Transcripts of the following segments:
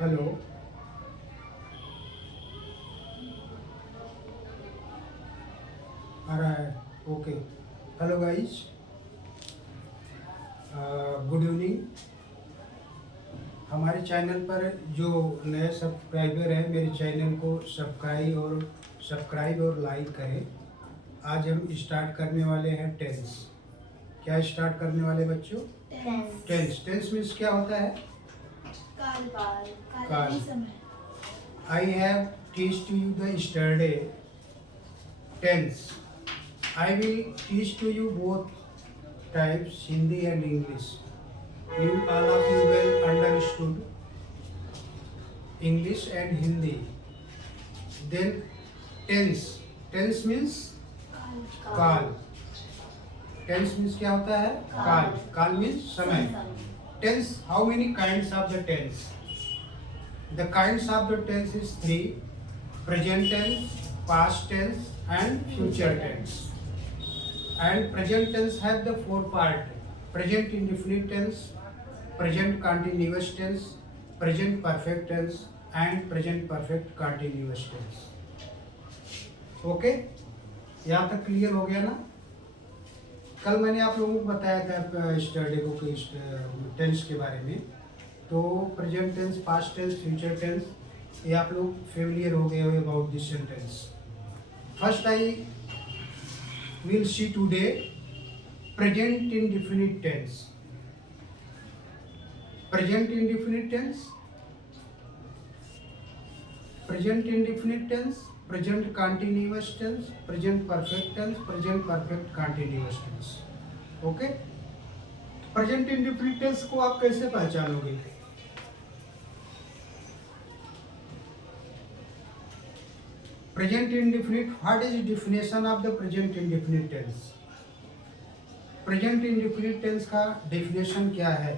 Hello. आ रहा है। Okay. Hello guys, good evening. हमारे चैनल पर जो नए सब्सक्राइबर हैं मेरे चैनल को सब्सक्राइब और लाइक करें। आज हम स्टार्ट करने वाले हैं टेंस। क्या स्टार्ट करने वाले बच्चों? टेंस। टेंस मीन्स क्या होता है? काल। I have teached you the yesterday tense. I will teach to you both types, Hindi and English. You all of you well understood English and Hindi. Then tense. Tense means काल। Tense means क्या होता है? काल। काल means समय। Tense. How many kinds of the tense? The kinds of the tense is three: present tense, past tense, and future tense. And present tense have the four part: present indefinite tense, present continuous tense, present perfect tense, and present perfect continuous tense. Okay, यहाँ तक clear हो गया ना? कल मैंने आप लोगों को बताया था स्टडी को कि टेंस के बारे में। तो present tense, past tense, future tense ये आप लोग फेमिलियर हो गए हो about this sentence. First I we'll see today present indefinite tense. Present indefinite tense, present indefinite tense, present continuous tense, present perfect tense, present perfect continuous tense. Okay? Present indefinite tense को आप कैसे पहचानोगे? Present indefinite, what is the definition of the present indefinite tense? Present indefinite tense का definition क्या है?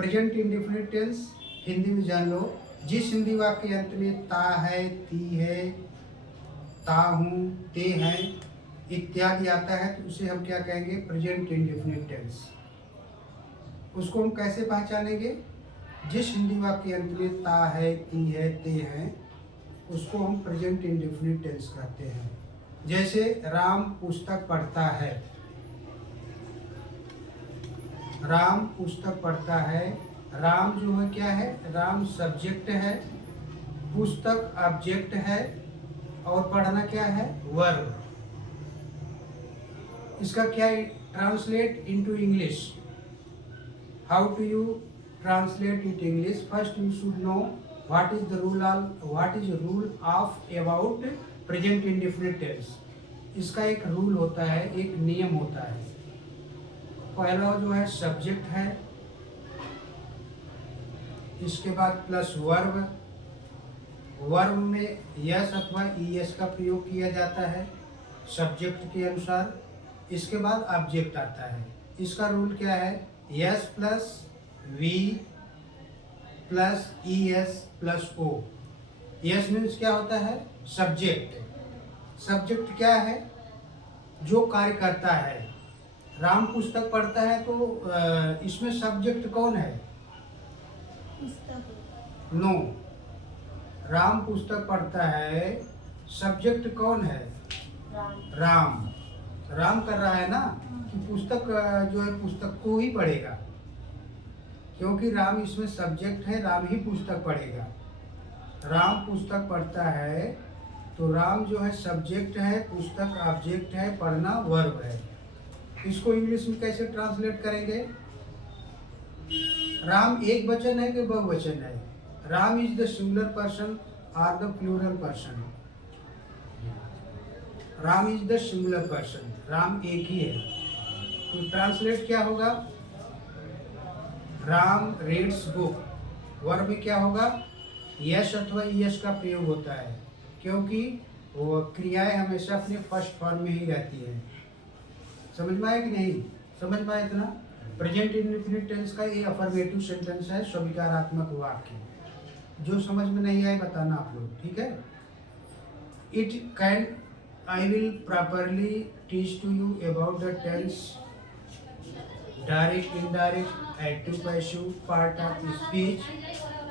Present indefinite tense Hindi में जान लो, जिस हिंदी वाक्य के अंत में ता है, ती है, ता हूँ, ते हैं इत्यादि आता है तो उसे हम क्या कहेंगे? Present indefinite tense. उसको हम कैसे पहचानेंगे? जिस हिंदी वाक्य के अंत में ता है, ती है, ते हैं उसको हम प्रेजेंट इंडेफिनिट टेंस कहते हैं। जैसे राम पुस्तक पढ़ता है, राम पुस्तक पढ़ता है। राम जो है क्या है? राम सब्जेक्ट है, पुस्तक ऑब्जेक्ट है और पढ़ना क्या है? वर्ब। इसका क्या translate into English? How to you translate it English? First you should know what is rule of about present indefinite tense. इसका एक रूल होता है, एक नियम होता है। पहला जो है सब्जेक्ट है, इसके बाद प्लस वर्ब। वर्ब में यस अथवा ईएस का प्रयोग किया जाता है सब्जेक्ट के अनुसार। इसके बाद ऑब्जेक्ट आता है। इसका रूल क्या है? S plus V plus E S plus O. S means क्या होता है? सब्जेक्ट। सब्जेक्ट क्या है? जो कार्य करता है। राम पुस्तक पढ़ता है तो इसमें सब्जेक्ट कौन है? नो। राम पुस्तक पढ़ता है, सब्जेक्ट कौन है? राम। राम कर रहा है ना कि पुस्तक जो है पुस्तक को ही पढ़ेगा, क्योंकि राम इसमें सब्जेक्ट है, राम ही पुस्तक पढ़ेगा। राम पुस्तक पढ़ता है तो राम जो है सब्जेक्ट है, पुस्तक ऑब्जेक्ट है, पढ़ना वर्ब है। इसको इंग्लिश में कैसे ट्रांसलेट करेंगे? राम एक वचन है कि बहुवचन है? Ram is the singular person और the plural person? Ram is the singular person, Ram एक ही है। तो ट्रांसलेट क्या होगा? Ram reads book. वर्ब में क्या होगा? यस अथवा यस का प्रयोग होता है, क्योंकि वो क्रियाएं हमेशा अपने फर्स्ट फॉर्म में ही रहती हैं। समझ में आया कि नहीं? समझ में आया इतना? प्रेजेंट इंडेफिनिट टेंस का ये अफर्मेटिव सेंटेंस है, स्वीकारात्मक वाक्य। जो समझ में नहीं आए बताना आप लोग, ठीक है? It can I will properly teach to you about the tense direct, indirect, active, passive part of speech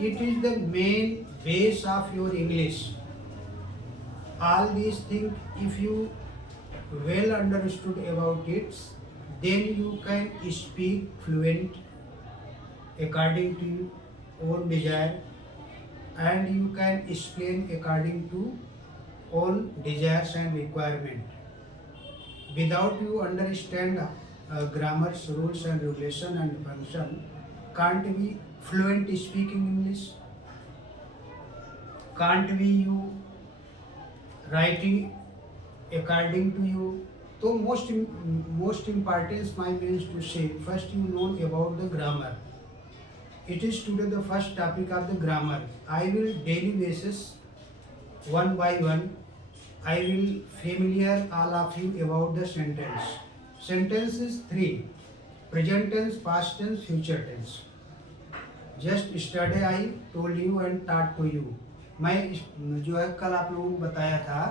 It is the main base of your English. All these things, if you well understood about it, then you can speak fluent according to your own desire, and you can explain according to own desires and requirement. Without you understand grammar's rules and regulation and function, can't be fluent speaking English, can't be you writing according to you. So most importance my means to say, first you know about the grammar. It is today the first topic of the grammar. I will daily basis one by one. I will familiar all of you about the sentence. Sentence is three: present tense, past tense, future tense. Just yesterday I told you and taught to you. मैं जो है कल आप लोगों को बताया था,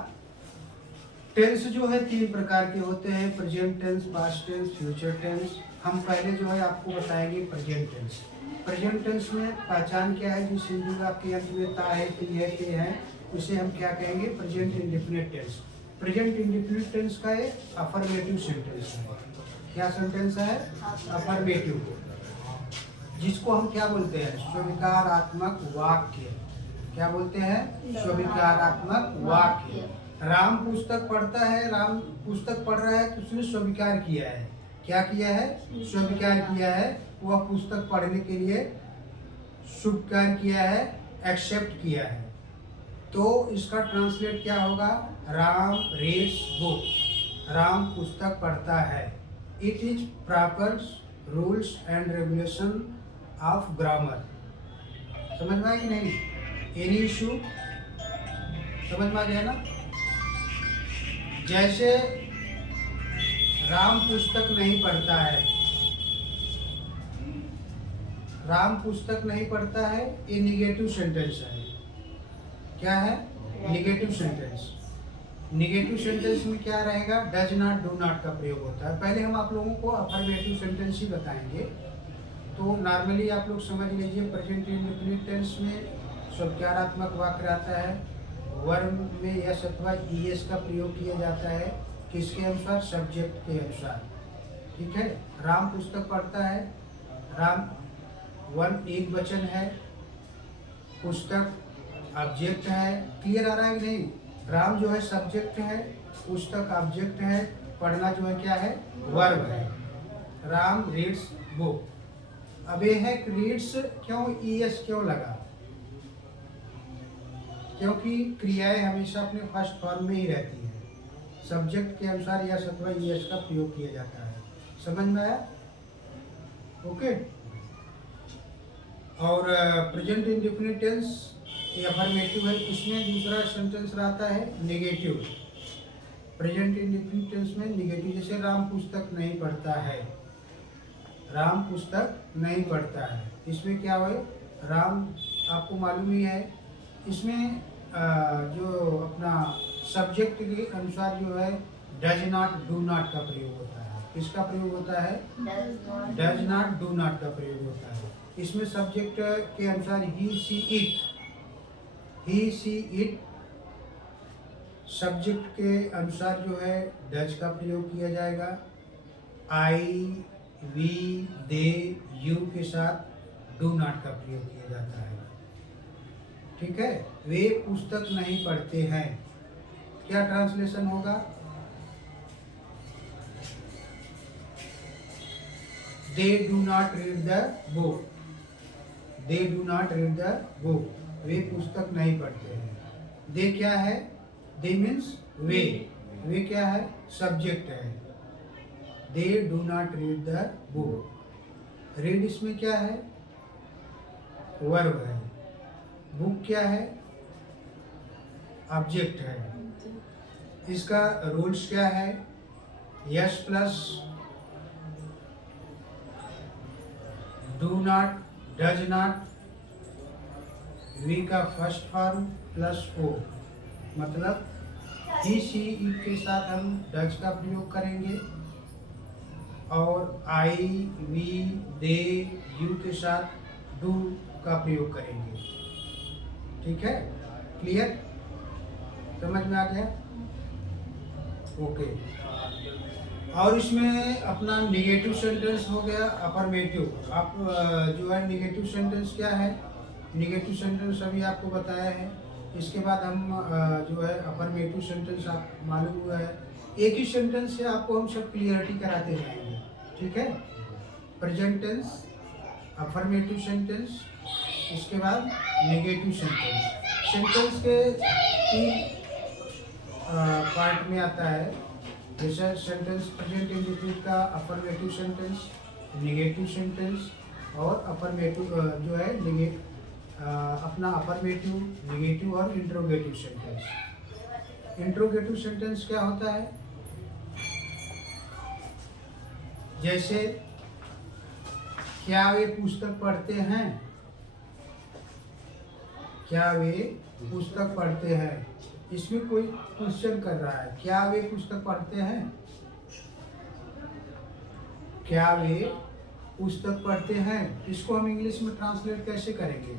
tense जो है तीन प्रकार के होते हैं: present tense, past tense, future tense. हम पहले जो है आपको बताएंगे प्रेजेंट टेंस। प्रेजेंट टेंस में पहचान क्या है? जिस हिंदी आपके अंत में ता है, ती है, ते है, उसे हम क्या कहेंगे? Present indefinite tense. Present indefinite tense का एक अफर्मेटिव सेंटेंस है। क्या सेंटेंस है? अफर्मेटिव, जिसको हम क्या बोलते हैं? स्वीकारात्मक वाक्य। क्या बोलते हैं? स्वीकारात्मक वाक्य। राम पुस्तक पढ़ता है, राम पुस्तक पढ़ रहा है तो उसने स्वीकार किया है। क्या किया है? स्वीकार किया है। वह पुस्तक पढ़ने के लिए स्वीकार किया है, एक्सेप्ट किया है। तो इसका ट्रांसलेट क्या होगा? Ram reads book. राम पुस्तक पढ़ता है। It is proper rules and regulation of grammar. समझ में आया कि नहीं? Any issue? समझ में आ गया ना? जैसे राम पुस्तक नहीं पढ़ता है, राम पुस्तक नहीं पढ़ता है, ये निगेटिव सेंटेंस है। क्या है? Negative sentence. निगेटिव सेंटेंस में क्या रहेगा? डज नॉट, डू नॉट का प्रयोग होता है। पहले हम आप लोगों को अफर्मेटिव सेंटेंस ही बताएंगे। तो नॉर्मली आप लोग समझ लीजिए, प्रेजेंट इंडेफिनिट टेंस में स्वीकारात्मक वाक्य रहता है। वर्ब में यस अथवा ईएस का प्रयोग किया जाता है। किसके अनुसार? सब्जेक्ट के अनुसार। ठीक है। राम पुस्तक पढ़ता है। राम वन एक वचन है, पुस्तक ऑब्जेक्ट है। क्लियर आ रहा है कि नहीं? राम जो है सब्जेक्ट है, पुस्तक ऑब्जेक्ट है, पढ़ना जो है क्या है? वर्ब है। Ram reads book. अब ये है रीड्स, क्यों ईएस क्यों लगा? क्योंकि क्रियाएं हमेशा अपने फर्स्ट फॉर्म में ही रहती हैं। सब्जेक्ट के अनुसार यस अथवा ईएस का प्रयोग किया जाता है। समझ में आया? ओके। और प्रेजेंट इंडेफिनिट टेंस ये अफर्मेटिव है। इसमें दूसरा सेंटेंस रहता है नेगेटिव। प्रेजेंट इंडेफिनिट टेंस में नेगेटिव, जैसे राम पुस्तक नहीं पढ़ता है। राम पुस्तक नहीं पढ़ता है, इसमें क्या हुए? राम आपको मालूम ही है, इसमें जो अपना सब्जेक्ट के अनुसार जो है डज नॉट, डू नॉट का प्रयोग होता है। किसका प्रयोग होता है? डज नॉट, डू नॉट का प्रयोग होता है। इसमें सब्जेक्ट के अनुसार ही सी इट, ही सी इट। सब्जेक्ट के अनुसार जो है डज का प्रयोग किया जाएगा। आई, वी, दे, यू के साथ डू नॉट का प्रयोग किया जाता है। ठीक है। वे पुस्तक नहीं पढ़ते हैं, क्या ट्रांसलेशन होगा? They do not read the book. They do not read the book. वे पुस्तक नहीं पढ़ते हैं। दे क्या है? दे मीन्स वे। वे क्या है? सब्जेक्ट है। दे do not read the book. Read इसमें क्या है? वर्ब है। बुक क्या है? ऑब्जेक्ट है। इसका रूल्स क्या है? S plus do not, does not, V का फर्स्ट फॉर्म प्लस ओ। मतलब ही, सी, इट के साथ हम डज का प्रयोग करेंगे और आई, वी, दे, यू के साथ डू का प्रयोग करेंगे। ठीक है, क्लियर, समझ में आ गया? ओके। और इसमें अपना निगेटिव सेंटेंस हो गया अफर्मेटिव। आप जो है निगेटिव सेंटेंस क्या है, निगेटिव सेंटेंस अभी आपको बताया है। इसके बाद हम जो है अफर्मेटिव सेंटेंस आप मालूम हुआ है। एक ही सेंटेंस से आपको हम सब क्लियरिटी कराते जाएंगे। ठीक है, प्रेजेंट टेंस, अफर्मेटिव सेंटेंस, इसके बाद नेगेटिव सेंटेंस। सेंटेंस के तीन पार्ट में आता है, जैसे सेंटेंस प्रेजेंट इंडिफिनिट का अफर्मेटिव सेंटेंस, नेगेटिव सेंटेंस और अफर्मेटिव जो है अपना अफर्मेटिव, नेगेटिव और इंट्रोगेटिव सेंटेंस। इंट्रोगेटिव सेंटेंस क्या होता है? जैसे क्या वे पुस्तक पढ़ते हैं, क्या वे पुस्तक पढ़ते हैं। इसमें कोई क्वेश्चन कर रहा है, क्या वे पुस्तक पढ़ते हैं, क्या वे पुस्तक पढ़ते हैं। इसको हम इंग्लिश में ट्रांसलेट कैसे करेंगे?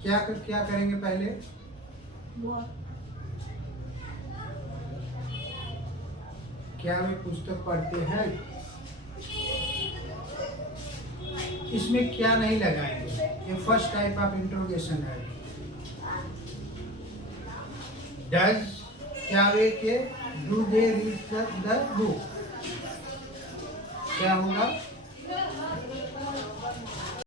क्या करेंगे पहले? क्या वे पुस्तक पढ़ते हैं, इसमें क्या नहीं लगाएंगे। ये फर्स्ट टाइप ऑफ इंट्रोगेशन है। डज, क्या वे के, do they read the book, क्या होगा?